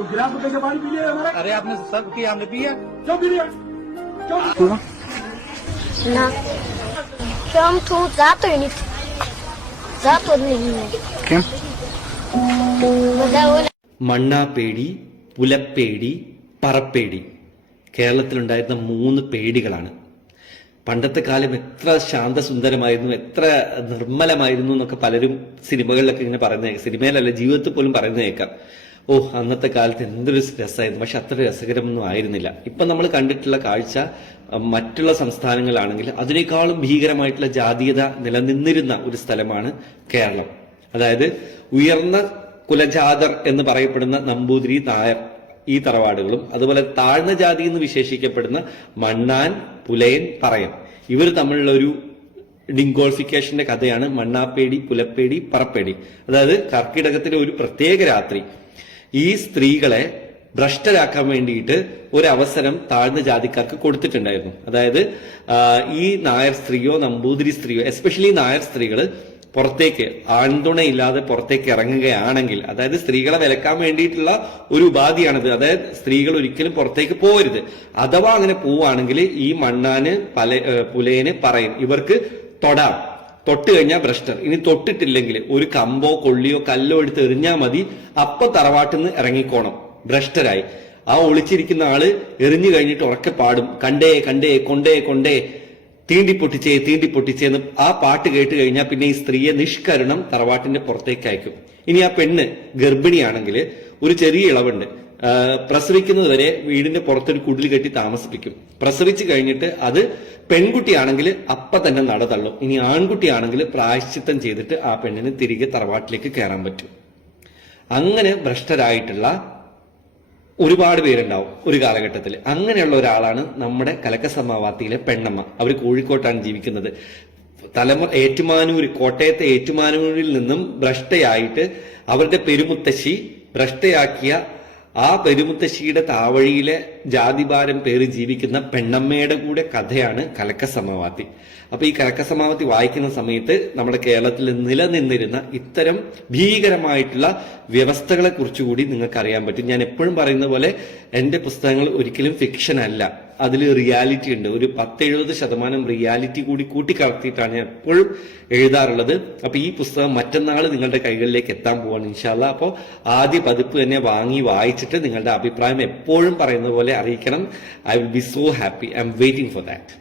तो गिलास में कैसे पानी पी लिया हमारा? अरे आपने सब किया, हमने पिया। क्यों पी लिया? क्यों? ना क्यों हम तो जातो नहीं जातो नहीं क्यों? बताओ മണ്ണാപ്പേടി, പുലപ്പേടി, പറപ്പേടി കേരളത്തിലുണ്ടായിരുന്ന 3 പേടികളാണ്. പണ്ടത്തെ കാലം എത്ര ശാന്തസുന്ദരമായിരുന്നു, എത്ര നിർമ്മലമായിരുന്നു എന്നൊക്കെ പലരും സിനിമകളിലൊക്കെ ഇങ്ങനെ പറയുന്നത്, സിനിമയിലല്ല ജീവിതത്തിൽ പോലും പറയുന്നത് കേൾക്കാം. ഓ, അന്നത്തെ കാലത്ത് എന്തൊരു രസമായിരുന്നു. പക്ഷെ അത്ര രസകരമൊന്നും ആയിരുന്നില്ല. ഇപ്പൊ നമ്മൾ കണ്ടിട്ടുള്ള കാഴ്ച മറ്റുള്ള സംസ്ഥാനങ്ങളാണെങ്കിൽ അതിനേക്കാളും ഭീകരമായിട്ടുള്ള ജാതീയത നിലനിന്നിരുന്ന ഒരു സ്ഥലമാണ് കേരളം. അതായത് ഉയർന്ന കുലജാതർ എന്ന് പറയപ്പെടുന്ന നമ്പൂതിരി, നായർ ഈ തറവാടുകളും അതുപോലെ താഴ്ന്ന ജാതി എന്ന് വിശേഷിക്കപ്പെടുന്ന മണ്ണാൻ, പുലയൻ, പറയൻ ഇവർ തമ്മിലുള്ള ഒരു ഡിങ്കോൾഫിക്കേഷന്റെ കഥയാണ് മണ്ണാപ്പേടി, പുലപ്പേടി, പറപ്പേടി. അതായത് കർക്കിടകത്തിലെ ഒരു പ്രത്യേക രാത്രി ഈ സ്ത്രീകളെ ഭ്രഷ്ടരാക്കാൻ വേണ്ടിയിട്ട് ഒരവസരം താഴ്ന്ന ജാതിക്കാർക്ക് കൊടുത്തിട്ടുണ്ടായിരുന്നു. അതായത് ഈ നായർ സ്ത്രീയോ നമ്പൂതിരി സ്ത്രീയോ എസ്പെഷ്യലി നായർ സ്ത്രീകള് പുറത്തേക്ക് ആൺതുണയില്ലാതെ പുറത്തേക്ക് ഇറങ്ങുകയാണെങ്കിൽ, അതായത് സ്ത്രീകളെ വിലക്കാൻ വേണ്ടിയിട്ടുള്ള ഒരു ഉപാധിയാണിത്. അതായത് സ്ത്രീകൾ ഒരിക്കലും പുറത്തേക്ക് പോകരുത്. അഥവാ അങ്ങനെ പോവുകയാണെങ്കിൽ ഈ മണ്ണാന്, പുലയന്, പറയും ഇവർക്ക് തൊടാം. തൊട്ട് കഴിഞ്ഞാൽ ഭ്രഷ്ടർ. ഇനി തൊട്ടിട്ടില്ലെങ്കിൽ ഒരു കമ്പോ കൊള്ളിയോ കല്ലോ എടുത്ത് എറിഞ്ഞാൽ മതി, അപ്പൊ തറവാട്ടിൽ നിന്ന് ഇറങ്ങിക്കോണം, ഭ്രഷ്ടരായി. ആ ഒളിച്ചിരിക്കുന്ന ആള് എറിഞ്ഞു കഴിഞ്ഞിട്ട് ഉറക്കെ പാടും, കണ്ടേ കണ്ടേ കൊണ്ടേ കൊണ്ടേ തീണ്ടിപ്പൊട്ടിച്ചേ തീണ്ടിപ്പൊട്ടിച്ചേന്ന്. ആ പാട്ട് കേട്ട് കഴിഞ്ഞാൽ പിന്നെ ഈ സ്ത്രീയെ നിഷ്കരണം തറവാട്ടിന്റെ പുറത്തേക്ക് അയക്കും. ഇനി ആ പെണ്ണ് ഗർഭിണിയാണെങ്കിൽ ഒരു ചെറിയ ഇളവുണ്ട്. പ്രസവിക്കുന്നത് വരെ വീടിന്റെ പുറത്തൊരു കുടിൽ കെട്ടി താമസിപ്പിക്കും. പ്രസവിച്ചു കഴിഞ്ഞിട്ട് അത് പെൺകുട്ടിയാണെങ്കിൽ അപ്പ തന്നെ നട തള്ളും. ഇനി ആൺകുട്ടിയാണെങ്കിൽ പ്രായശ്ചിത്തം ചെയ്തിട്ട് ആ പെണ്ണിന് തിരികെ തറവാട്ടിലേക്ക് കയറാൻ പറ്റും. അങ്ങനെ ഭ്രഷ്ടരായിട്ടുള്ള ഒരുപാട് പേരുണ്ടാവും ഒരു കാലഘട്ടത്തിൽ. അങ്ങനെയുള്ള ഒരാളാണ് നമ്മുടെ കലക്കസമാവാത്തിയിലെ പെണ്ണമ്മ. അവർ കോഴിക്കോട്ടാണ് ജീവിക്കുന്നത്. കോട്ടയത്തെ ഏറ്റുമാനൂരിൽ നിന്നും ഭ്രഷ്ടയായിട്ട് അവരുടെ പെരുമുത്തശ്ശി ഭ്രഷ്ടയാക്കിയ ആ പെരുമുത്തശ്ശിയുടെ താവഴിയിലെ ജാതിഭാരം പേര് ജീവിക്കുന്ന പെണ്ണമ്മയുടെ കൂടെ കഥയാണ് കലക്കസമാവാത്തി. അപ്പൊ ഈ കലക്കസമാവാത്തി വായിക്കുന്ന സമയത്ത് നമ്മുടെ കേരളത്തിൽ നിലനിന്നിരുന്ന ഇത്തരം ഭീകരമായിട്ടുള്ള വ്യവസ്ഥകളെ കുറിച്ചുകൂടി നിങ്ങൾക്ക് അറിയാൻ പറ്റും. ഞാൻ എപ്പോഴും പറയുന്ന പോലെ എന്റെ പുസ്തകങ്ങൾ ഒരിക്കലും ഫിക്ഷൻ അല്ല, അതിൽ റിയാലിറ്റി ഉണ്ട്. ഒരു 70% റിയാലിറ്റി കൂടി കൂട്ടിക്കലർത്തിയിട്ടാണ് ഞാൻ എപ്പോഴും എഴുതാറുള്ളത്. അപ്പൊ ഈ പുസ്തകം മറ്റന്നാൾ നിങ്ങളുടെ കൈകളിലേക്ക് എത്താൻ പോവാണ് ഇൻഷാ അല്ലാഹ്. അപ്പോൾ ആദ്യ പതിപ്പ് തന്നെ വാങ്ങി വായിച്ചിട്ട് നിങ്ങളുടെ അഭിപ്രായം എപ്പോഴും പറയുന്ന പോലെ അറിയിക്കണം. I will be so happy. I M waiting for that.